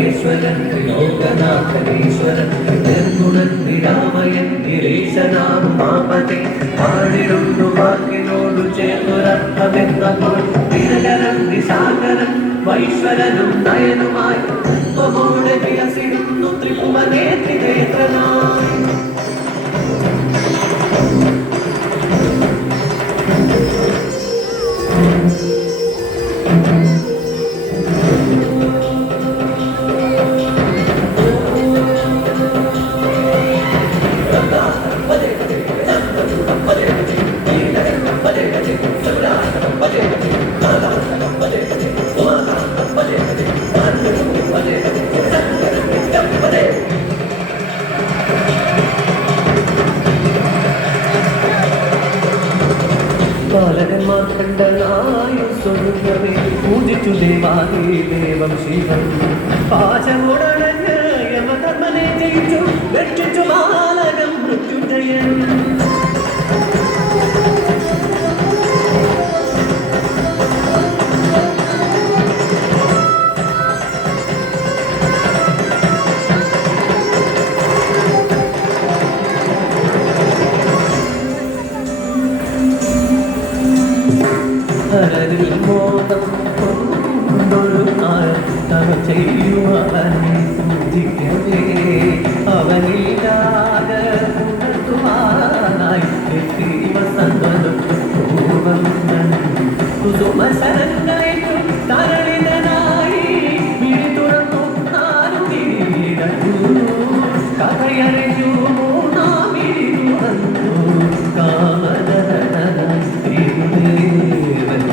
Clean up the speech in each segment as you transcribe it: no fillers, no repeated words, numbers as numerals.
മഹേശ്വരൻ ലോകനാഥനീശ്വരൻ നിർഗുണൻ നിരാമയൻ ഗിരീശനാം മാപതി പാടിടുന്നു വാക്കിനോടു ചേർന്നൊരർത്ഥമെന്നപ്പോൾ വിരകരം നിശാകരൻ വൈശ്വരനും നയനുമായി തത്വമോടെ വിലസിടുന്നു ത്രിഭുവനേത്രിനേത്രനായി ബാലകന്മാർ കണ്ടനായുസൊഴുകവേ പൂജിച്ചു ദേവാദി ദേവം ശിവം പാചമുടനങ്ങ് യമധർമ്മനെ ജയിച്ചു രക്ഷിച്ചു ബാലകം മൃത്യുജയൻ ഹരതിൽ മോദം കൊണ്ടൊരു നാൾ തവ ചെയ്യുവനെ പൂജിക്കവേ അവനിലാകുവാനായി എത്തി വസന്തം പൂർവം കുസുമശരങ്ങളേക്കും തരളിതനായി വിഴി തുറന്നു നാലുടീടു കഥയറിഞ്ഞു മൂന്നാം വിഴി തുറന്നു കാമദഹനനായി തിരുദേവൻ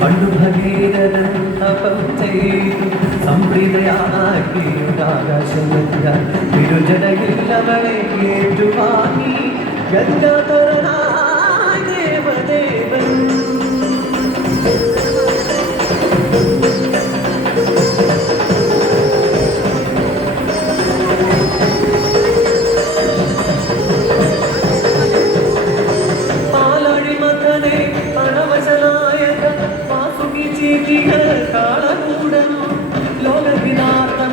പണ്ടു ഭഗീരഥൻ തപം ചെയ്തു സംപ്രീതയാക്കിയുടാകാശം തിരുജടയിൽ അവളെ ഏറ്റുവാങ്ങി ഗംഗാധരനായ ദേവദേവൻ ലോകവിനാഥം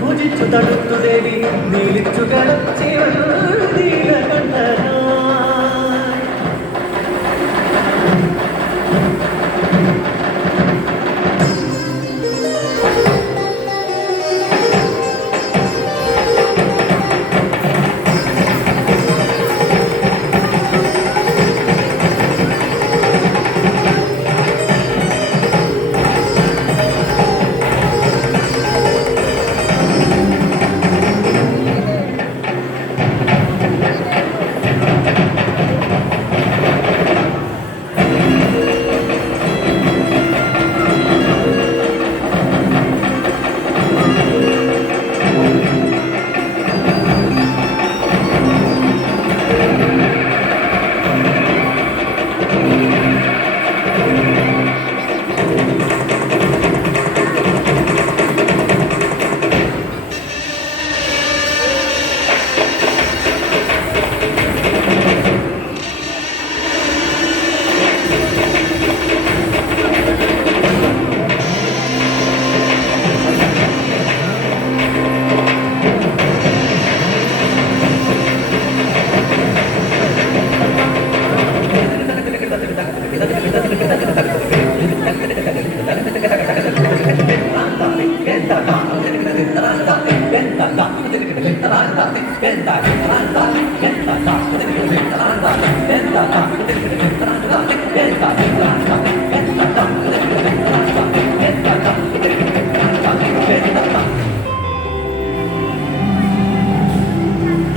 ഭുജിച്ചു തടുത്തു ദേവി നീലിച്ചു കടച്ചേവൽ നീലകണ്ഠനായി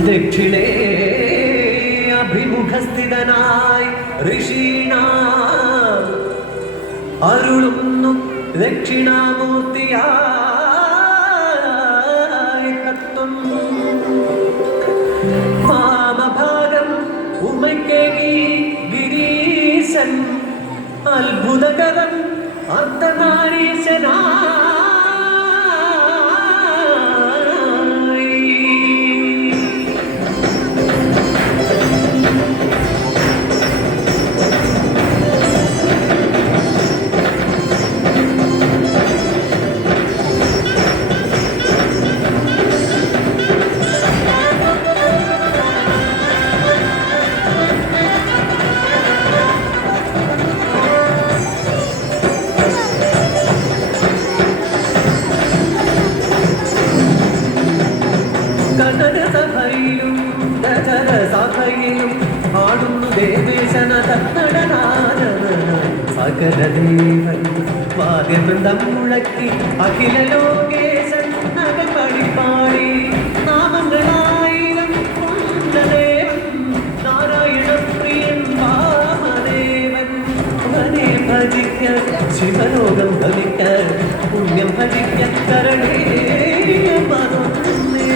ദക്ഷിണേ അഭിമുഖസ്ഥിതനായി ഋഷീണാം അരുളുന്നു ദക്ഷിണാമൂർത്തിയായി തത്വം വാമഭാഗം സുഭകരം അർദ്ധനാരീശനായി സഭയിലും സഭയിലും ആടുന്നു ദേവേശന തന്നടനാരനായി സകലദേവൻ വാദ്യവൃന്ദം മുഴക്കി അഖില ലോകേശൻ നഗൽ പടിപ്പാടി നാമങ്ങളായിരം കൊണ്ടദേവൻ നാരായണ പ്രിയൻ വാമദേവൻ അവനെ ഭജിക്ക ശിവലോകം ഭവിക്ക പുണ്യം ഭജിക്ക കരണേ മറന്നേ.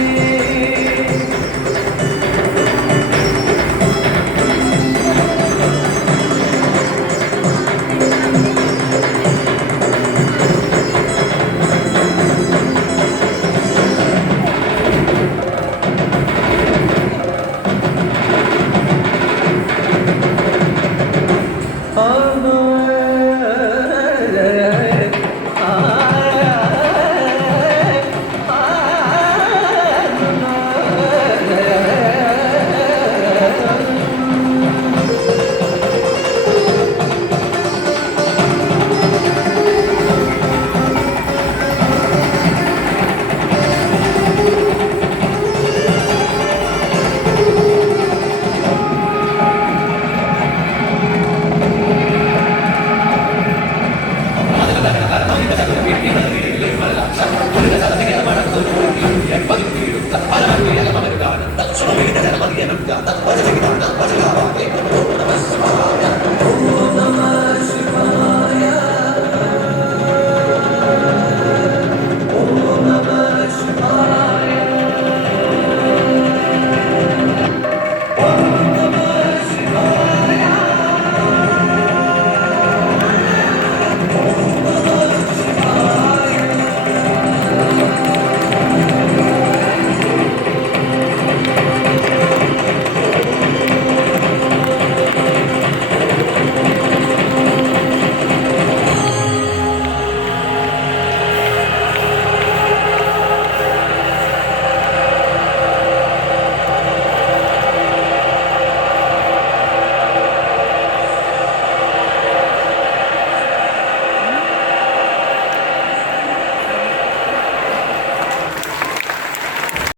That's